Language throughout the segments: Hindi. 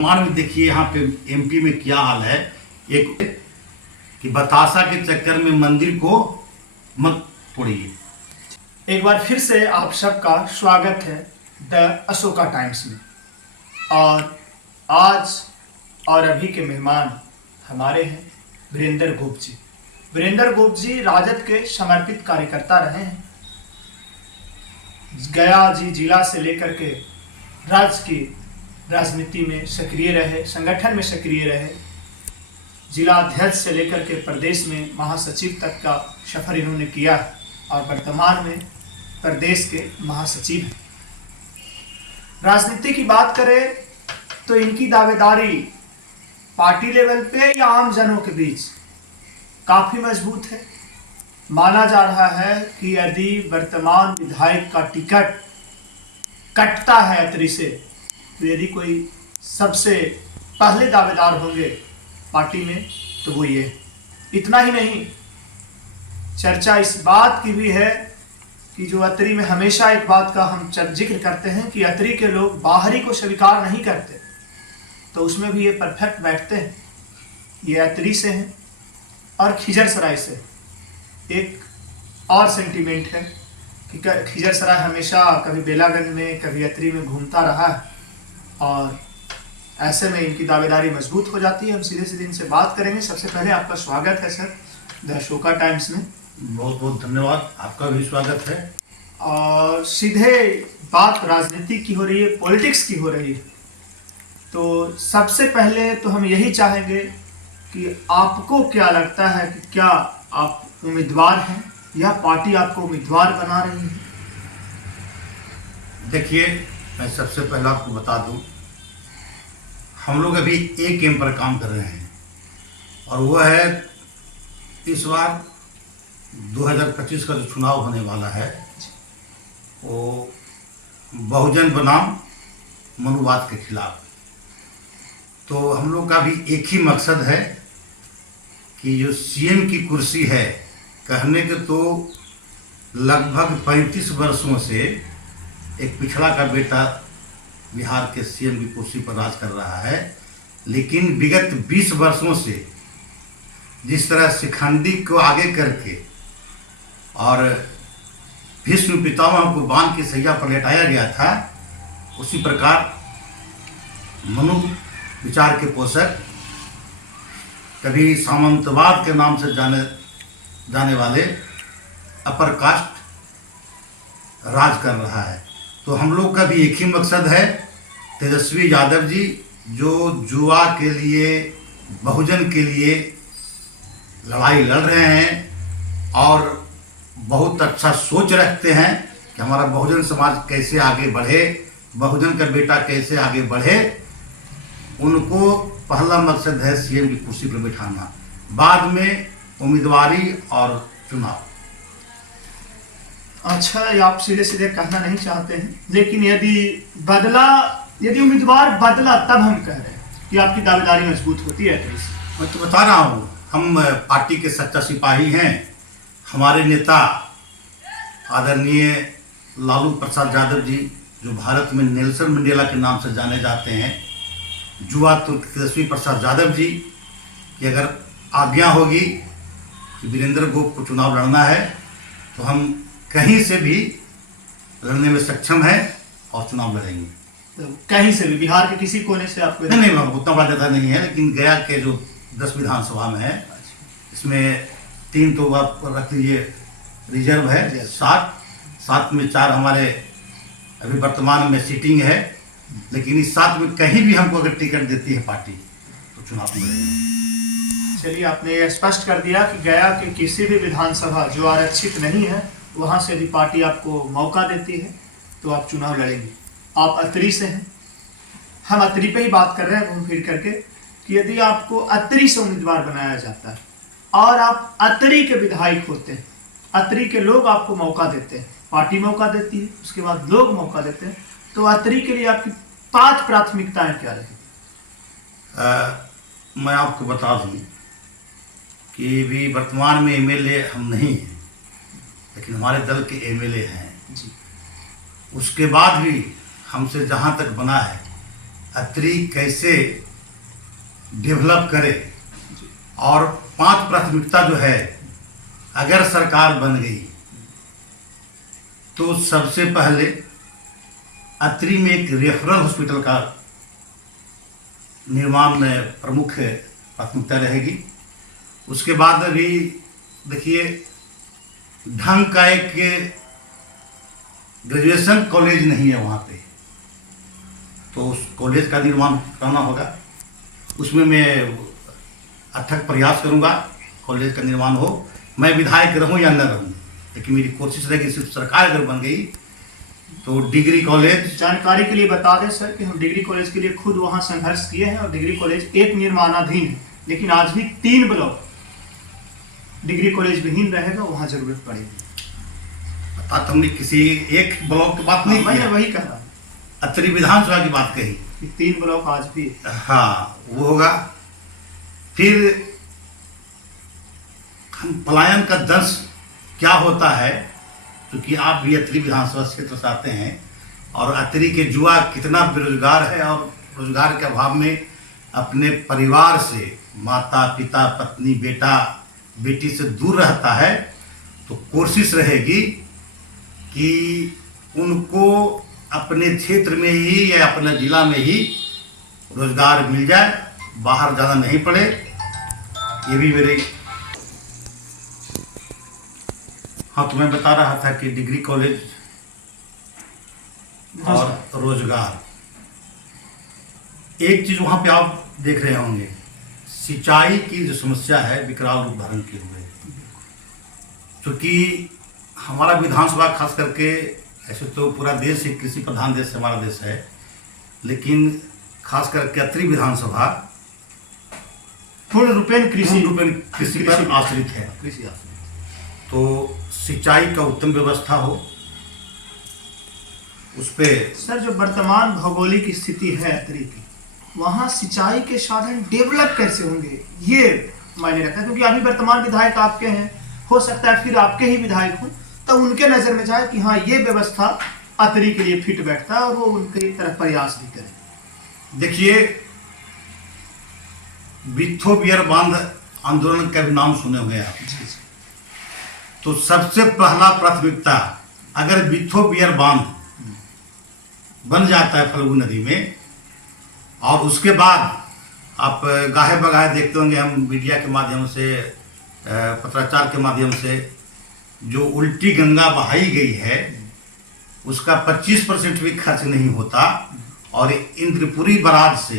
मान में देखिए यहाँ पे एमपी में क्या हाल है। एक कि बतासा के चक्कर में मंदिर को मत तोड़िए। एक बार फिर से आप सबका स्वागत है द अशोका टाइम्स में। और आज और अभी के मेहमान हमारे हैं वीरेंद्र गोप जी। वीरेंद्र गोप जी राजद के समर्पित कार्यकर्ता रहे हैं। गया जिला से लेकर के राज्य की राजनीति में सक्रिय रहे, संगठन में सक्रिय रहे। जिला अध्यक्ष से लेकर के प्रदेश में महासचिव तक का सफर इन्होंने किया है और वर्तमान में प्रदेश के महासचिव हैं। राजनीति की बात करें तो इनकी दावेदारी पार्टी लेवल पे या आम जनों के बीच काफी मजबूत है। माना जा रहा है कि यदि वर्तमान विधायक का टिकट कटता है अतरी से, तो यदि कोई सबसे पहले दावेदार होंगे पार्टी में तो वो ये। इतना ही नहीं, चर्चा इस बात की भी है कि जो अतरी में हमेशा एक बात का हम जिक्र करते हैं कि अतरी के लोग बाहरी को स्वीकार नहीं करते, तो उसमें भी ये परफेक्ट बैठते हैं। ये अतरी से हैं और खिजरसराय से। एक और सेंटीमेंट है कि खिजरसराय हमेशा कभी बेलागंज में कभी अतरी में घूमता रहा है और ऐसे में इनकी दावेदारी मजबूत हो जाती है। हम सीधे सीधे इनसे बात करेंगे। सबसे पहले आपका स्वागत है सर द अशोका टाइम्स में। बहुत बहुत धन्यवाद, आपका भी स्वागत है। और सीधे बात राजनीति की हो रही है, पॉलिटिक्स की हो रही है, तो सबसे पहले तो हम यही चाहेंगे कि आपको क्या लगता है कि क्या आप उम्मीदवार हैं या पार्टी आपको उम्मीदवार बना रही है? देखिए, मैं सबसे पहले आपको बता दूं, हम लोग अभी एक एम पर काम कर रहे हैं और वो है इस बार 2025 का जो चुनाव होने वाला है वो बहुजन बनाम मनुवाद के खिलाफ। तो हम लोग का भी एक ही मकसद है कि जो सीएम की कुर्सी है, कहने के तो लगभग 35 वर्षों से एक पिछड़ा का बेटा बिहार के सीएम की कुर्सी पर राज कर रहा है, लेकिन विगत 20 वर्षों से जिस तरह शिखंडी को आगे करके और भीष्म पितामह को बांध के सैया पर लेटाया गया था, उसी प्रकार मनु विचार के पोषक, कभी सामंतवाद के नाम से जाने वाले अपर कास्ट राज कर रहा है। तो हम लोग का भी एक ही मकसद है, तेजस्वी यादव जी जो जुआ के लिए, बहुजन के लिए लड़ाई लड़ रहे हैं और बहुत अच्छा सोच रखते हैं कि हमारा बहुजन समाज कैसे आगे बढ़े, बहुजन का बेटा कैसे आगे बढ़े, उनको पहला मकसद है सीएम की कुर्सी पर बिठाना, बाद में उम्मीदवारी और चुनाव। अच्छा, ये आप सीधे सीधे कहना नहीं चाहते हैं, लेकिन यदि उम्मीदवार बदला तब हम कह रहे हैं कि आपकी दावेदारी मजबूत होती है। मैं तो बता रहा हूँ, हम पार्टी के सच्चा सिपाही हैं। हमारे नेता आदरणीय लालू प्रसाद यादव जी, जो भारत में नेल्सन मंडेला के नाम से जाने जाते हैं, जुआ तो तेजस्वी प्रसाद यादव जी की अगर आज्ञा होगी कि वीरेंद्र गोप को चुनाव लड़ना है तो हम कहीं से भी लड़ने में सक्षम है और चुनाव लड़ेंगे। तो कहीं से भी, बिहार के किसी कोने से आपको? नहीं, उतना बड़ा ज्यादा नहीं है, लेकिन गया के जो 10 विधानसभा में है, इसमें 3 तो आप रख लीजिए रिजर्व है, 7 में 4 हमारे अभी वर्तमान में सीटिंग है, लेकिन इस 7 में कहीं भी हमको अगर टिकट देती है पार्टी तो चुनाव लड़ेंगे। चलिए, आपने ये स्पष्ट कर दिया कि गया के किसी भी विधानसभा जो आरक्षित नहीं है, वहां से यदि पार्टी आपको मौका देती है तो आप चुनाव लड़ेंगे। आप अतरी से हैं, हम अतरी पे ही बात कर रहे हैं घूम फिर करके, कि यदि आपको अतरी से उम्मीदवार बनाया जाता है और आप अतरी के विधायक होते हैं, अतरी के लोग आपको मौका देते हैं, पार्टी मौका देती है, उसके बाद लोग मौका देते हैं, तो अतरी के लिए आपकी 5 प्राथमिकताएं क्या रहेगी? मैं आपको बता दूं कि भी वर्तमान में एमएलए हम नहीं हैं, लेकिन हमारे दल के एमएलए हैं जी। उसके बाद भी हमसे जहाँ तक बना है अत्रि कैसे डेवलप करे, और 5 प्राथमिकता जो है अगर सरकार बन गई तो सबसे पहले अत्रि में एक रेफरल हॉस्पिटल का निर्माण में प्रमुख प्राथमिकता रहेगी। उसके बाद अभी देखिए ढंग का एक ग्रेजुएशन कॉलेज नहीं है वहाँ पे, तो उस कॉलेज का निर्माण करना होगा। उसमें मैं अथक प्रयास करूँगा कॉलेज का निर्माण हो, मैं विधायक रहूँ या न रहूँ, लेकिन मेरी कोशिश रहेगी सिर्फ सरकार अगर बन गई तो डिग्री कॉलेज। जानकारी के लिए बता दें सर कि हम डिग्री कॉलेज के लिए खुद वहाँ संघर्ष किए हैं और डिग्री कॉलेज एक निर्माणाधीन है, लेकिन आज भी 3 ब्लॉक डिग्री कॉलेज विहीन रहेगा, वहाँ जरूरत पड़ेगी। बात हमने किसी एक ब्लॉक की बात नहीं मैंने की, वही कहा, अत्रि विधानसभा की बात कही कि 3 ब्लॉक आज भी है। हाँ वो होगा। फिर हम पलायन का दंश क्या होता है, क्योंकि आप भी अत्रि विधानसभा क्षेत्र से आते हैं, और अत्रि के युवा कितना बेरोजगार है और रोजगार के अभाव में अपने परिवार से, माता पिता पत्नी बेटा बेटी से दूर रहता है। तो कोशिश रहेगी कि उनको अपने क्षेत्र में ही या अपने जिला में ही रोजगार मिल जाए, बाहर जाना नहीं पड़े। ये भी मेरे, हाँ तो मैं बता रहा था कि डिग्री कॉलेज और रोजगार, एक चीज वहां पे आप देख रहे होंगे, सिंचाई की जो समस्या है विकराल रूप धारण किए हुए, क्योंकि हमारा विधानसभा खास करके, ऐसे तो पूरा देश एक कृषि प्रधान देश हमारा देश है, लेकिन खास करके अत्रि विधानसभा पूर्ण रूपेण कृषि पर आश्रित है। कृषि आश्रित। तो सिंचाई का उत्तम व्यवस्था हो, उस पे सर जो वर्तमान भौगोलिक स्थिति है अत्रि की, वहाँ सिंचाई के साधन डेवलप कैसे होंगे, ये मायने रखता है। क्योंकि अभी वर्तमान विधायक आपके हैं, हो सकता है फिर आपके ही विधायक हों, तो उनके नज़र में जाए कि हाँ ये व्यवस्था अत्रि के लिए फिट बैठता है और वो उनकी तरफ प्रयास भी करें। देखिए बिथो बियर बांध आंदोलन का भी नाम सुने हुए आप, तो सबसे पहला प्राथमिकता अगर बिथो बियर बांध बन जाता है फल्गु नदी में, और उसके बाद आप गाहे बगाहे देखते होंगे, हम मीडिया के माध्यम से, पत्राचार के माध्यम से, जो उल्टी गंगा बहाई गई है उसका 25% भी खर्च नहीं होता, और इंद्रपुरी बराज से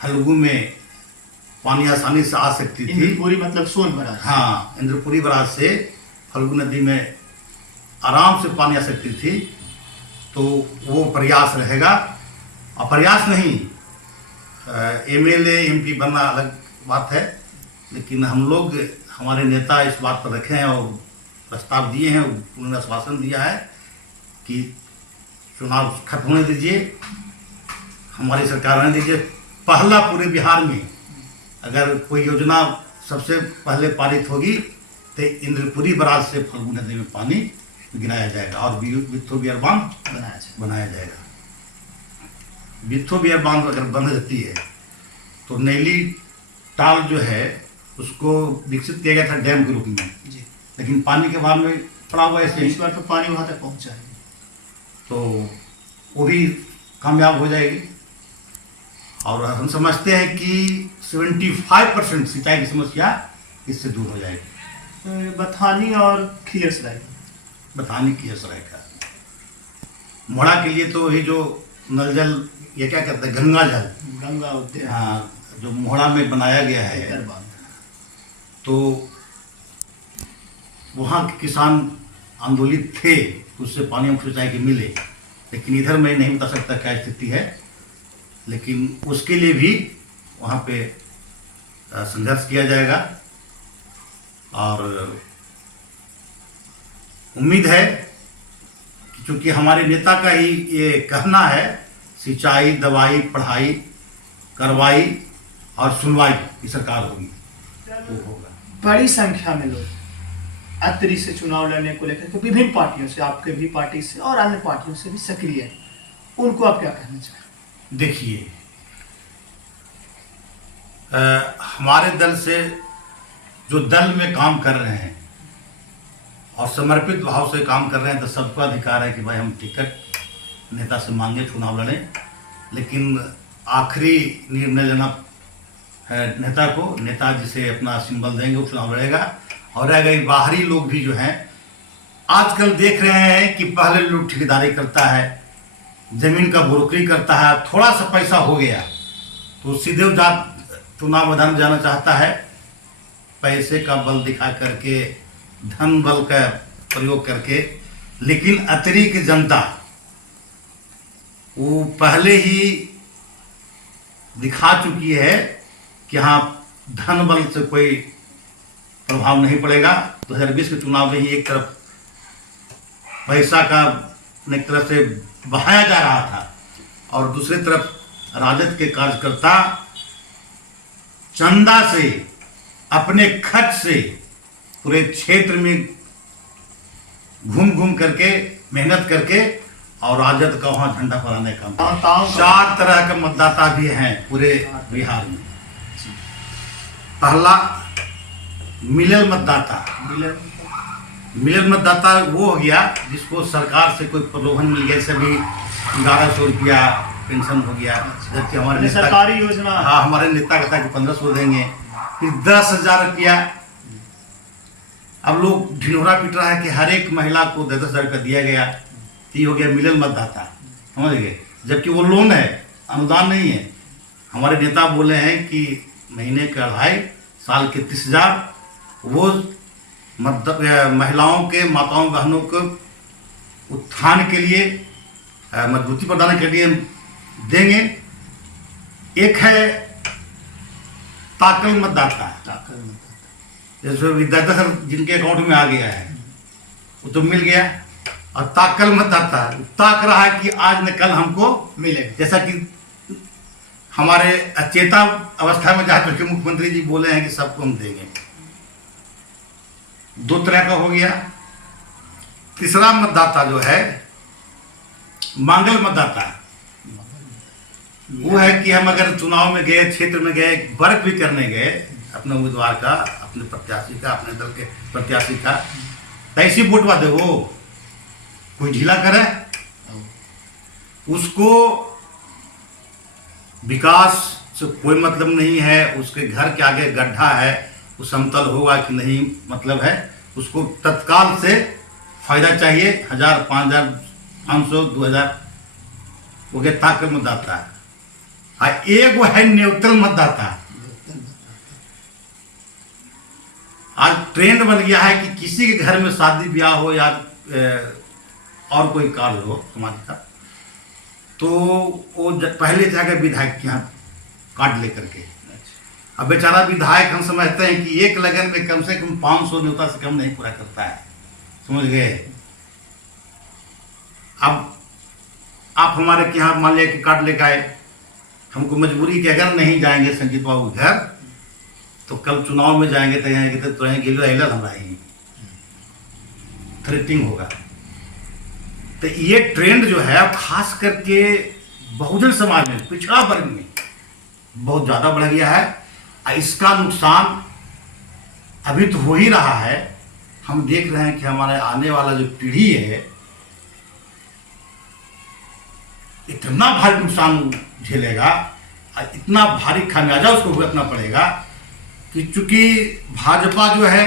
फल्गु में पानी आसानी से आ सकती थी। इंद्रपुरी मतलब सोन बराज। हाँ, इंद्रपुरी बराज से फल्गु नदी में आराम से पानी आ सकती थी। तो वो प्रयास रहेगा, और प्रयास नहीं, एमएलए एमपी बनना अलग बात है, लेकिन हम लोग, हमारे नेता इस बात पर रखे हैं और प्रस्ताव दिए हैं, उन्होंने आश्वासन दिया है कि चुनाव खत्म होने दीजिए, हमारी सरकार आने दीजिए, पहला पूरे बिहार में अगर कोई योजना सबसे पहले पारित होगी तो इंद्रपुरी बराज से फल्गु नदी में पानी गिराया जाएगा और बिथो बियर बांध बनाया जाएगा। बिथो बियर बांध अगर बन जाती है तो नैली टाल जो है उसको विकसित किया गया था डैम के रूप में, लेकिन पानी के अभाव में पड़ा हुआ ऐसे, इस बार तो पानी वहां तक पहुंचा है, तो वो भी कामयाब हो जाएगी। और हम समझते हैं कि 75% सिंचाई की समस्या इससे दूर हो जाएगी। बथानी और खियसराय, बथानी खियसराय का मोड़ा के लिए तो ये जो नल जल, ये क्या कहते हैं, गंगा उद्यान, हाँ, जो मोहड़ा में बनाया गया है, तो वहाँ के किसान आंदोलित थे उससे पानी हमको सिंचाई की मिले, लेकिन इधर मैं नहीं बता सकता क्या स्थिति है, लेकिन उसके लिए भी वहाँ पे संघर्ष किया जाएगा। और उम्मीद है कि चूँकि हमारे नेता का ही ये कहना है, सिंचाई, दवाई, पढ़ाई, कार्रवाई और सुनवाई की सरकार होगी, वो होगा। बड़ी संख्या में लोग अत्रि से चुनाव लड़ने को लेकर के विभिन्न पार्टियों से, आपके भी पार्टी से और अन्य पार्टियों से भी सक्रिय है, उनको आप क्या कहना चाहें? देखिए हमारे दल से जो दल में काम कर रहे हैं और समर्पित भाव से काम कर रहे हैं, तो सबका अधिकार है कि भाई हम टिकट नेता से मांगे, चुनाव लड़ें, लेकिन आखिरी निर्णय लेना है नेता को। नेता जिसे अपना सिंबल देंगे वो चुनाव लड़ेगा। और रह गई बाहरी लोग भी जो हैं, आजकल देख रहे हैं कि पहले लोग ठेकेदारी करता है, जमीन का ब्रोकरी करता है, थोड़ा सा पैसा हो गया तो सीधे चुनाव मैदान में जाना चाहता है, पैसे का बल दिखा करके, धन बल का प्रयोग करके। लेकिन अतिरिक्त जनता वो पहले ही दिखा चुकी है कि हाँ, धन बल से कोई प्रभाव नहीं पड़ेगा। 2020 के चुनाव में ही एक तरफ पैसा का एक तरफ से बहाया जा रहा था और दूसरी तरफ राजद के कार्यकर्ता चंदा से, अपने खर्च से पूरे क्षेत्र में घूम घूम करके, मेहनत करके और राजद का वहां झंडा फहराने का काम। 4 तरह के मतदाता भी हैं पूरे बिहार में। पहला मिलल मतदाता। मिलल मतदाता वो हो गया जिसको सरकार से कोई प्रलोभन मिल गया, जैसे भी 1100 रुपया पेंशन हो गया, जबकि हमारे नेता सरकारी योजना, हाँ, हमारे नेता कहता है कि 1500 देंगे, फिर 10,000 रुपया। अब लोग ढिढोरा पीट रहा है कि हर एक महिला को 10,000 रुपया दिया गया, ये हो गया मिलल मतदाता, समझ गए। जबकि वो लोन है, अनुदान नहीं है। हमारे नेता बोले हैं कि महीने का 2.5 साल के 30,000 वो महिलाओं के, माताओं बहनों को उत्थान के लिए, मजबूती प्रदान के लिए देंगे। एक है ताकल मतदाता, जैसे विद्यार्थी जिनके अकाउंट में आ गया है वो तो मिल गया, और ताकल मतदाता ताक रहा है कि आज न कल हमको मिलेगा। जैसा कि हमारे अचेता अवस्था में जा चुके मुख्यमंत्री जी बोले हैं कि सबको हम देंगे। 2 तरह का हो गया। तीसरा मतदाता जो है मांगल मतदाता, वो है कि हम अगर चुनाव में गए, क्षेत्र में गए, वर्क भी करने गए अपने उम्मीदवार का, अपने प्रत्याशी का, अपने दल के प्रत्याशी का, तो ऐसी वोट दे, वो कोई ढीला करे, उसको विकास से कोई मतलब नहीं है, उसके घर के आगे गड्ढा है, वो समतल होगा कि नहीं मतलब है, उसको तत्काल से फायदा चाहिए। 1000, 5000, 500, 2000 वो गया ताकत मतदाता है। एक वो है न्यूट्रल मतदाता। आज ट्रेंड बन गया है कि किसी के घर में शादी ब्याह हो या और कोई कार्य हो समाज का, तो वो पहले जाकर विधायक के यहाँ कार्ड लेकर के, अब बेचारा विधायक हम समझते हैं कि एक लगन में कम से कम 500 न्योता से कम नहीं पूरा करता है, समझ गए। अब आप हमारे के यहाँ मान लिया कि कार्ड लेकर आए, हमको मजबूरी कि अगर नहीं जाएंगे संजीत बाबू घर तो कल चुनाव में जाएंगे तो यहाँ तो गिल हमारा ही थ्रेटिंग होगा। तो ये ट्रेंड जो है खास करके बहुजन समाज में, पिछड़ा वर्ग में बहुत ज़्यादा बढ़ गया है। इसका नुकसान अभी तो हो ही रहा है। हम देख रहे हैं कि हमारे आने वाला जो पीढ़ी है इतना भारी नुकसान झेलेगा, इतना भारी खामियाजा उसको भुगतना पड़ेगा कि चूंकि भाजपा जो है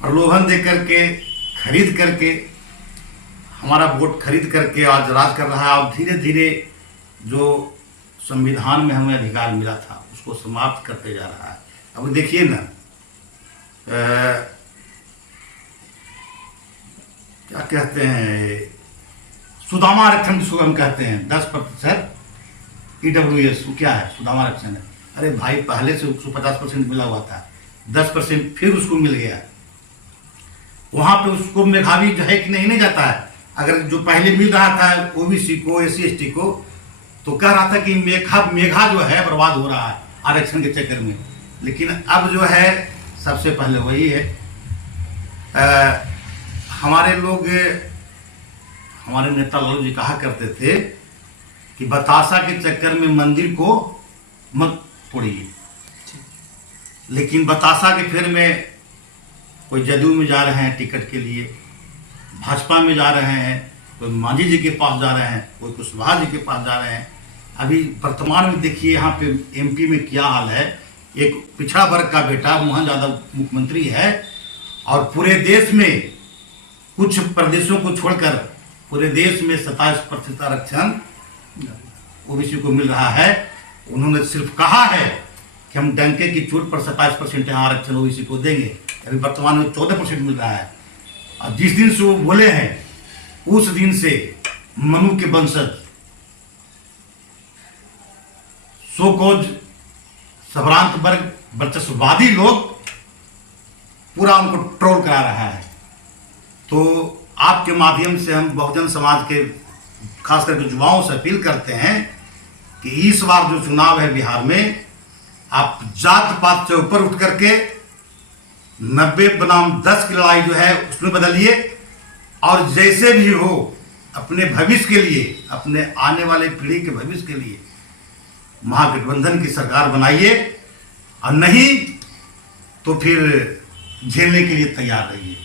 प्रलोभन दे करके, खरीद करके, हमारा वोट खरीद करके आज राज कर रहा है, और धीरे धीरे जो संविधान में हमें अधिकार मिला था उसको समाप्त करते जा रहा है। अब देखिए ना, क्या कहते हैं, सुदामा आरक्षण जिसको हम कहते हैं 10% EWS, वो क्या है? सुदामा आरक्षण है। अरे भाई, पहले से उसको 50% मिला हुआ था, 10% फिर उसको मिल गया। वहां पे उसको मेधावी जो है कि नहीं जाता है। अगर जो पहले मिल रहा था OBC को, SC ST को, तो कह रहा था कि मेघा जो है बर्बाद हो रहा है आरक्षण के चक्कर में। लेकिन अब जो है सबसे पहले वही है। हमारे लोग, हमारे नेता लालू जी कहा करते थे कि बतासा के चक्कर में मंदिर को मत तोड़िए। लेकिन बतासा के फिर में कोई जदयू में जा रहे हैं टिकट के लिए, भाजपा में जा रहे हैं, कोई मांझी जी के पास जा रहे हैं, कोई कुशवाहा जी के पास जा रहे हैं। अभी वर्तमान में देखिए यहाँ पे एमपी में क्या हाल है। एक पिछड़ा वर्ग का बेटा मोहन यादव मुख्यमंत्री है और पूरे देश में कुछ प्रदेशों को छोड़कर पूरे देश में 27% आरक्षण ओबीसी को मिल रहा है। उन्होंने सिर्फ कहा है कि हम डंके की चोट पर 27% यहाँ आरक्षण ओबीसी को देंगे। अभी वर्तमान में 14% मिल रहा है और जिस दिन से वो बोले हैं उस दिन से मनु के वंशज सोकोज सभ्रांत वर्ग वर्चस्ववादी लोग पूरा उनको ट्रोल करा रहा है। तो आपके माध्यम से हम बहुजन समाज के खास करके युवाओं से अपील करते हैं कि इस बार जो चुनाव है बिहार में, आप जात पात से ऊपर उठ करके 90 बनाम 10 की लड़ाई जो है उसमें बदलिए और जैसे भी हो अपने भविष्य के लिए, अपने आने वाले पीढ़ी के भविष्य के लिए महागठबंधन की सरकार बनाइए और नहीं तो फिर झेलने के लिए तैयार रहिए।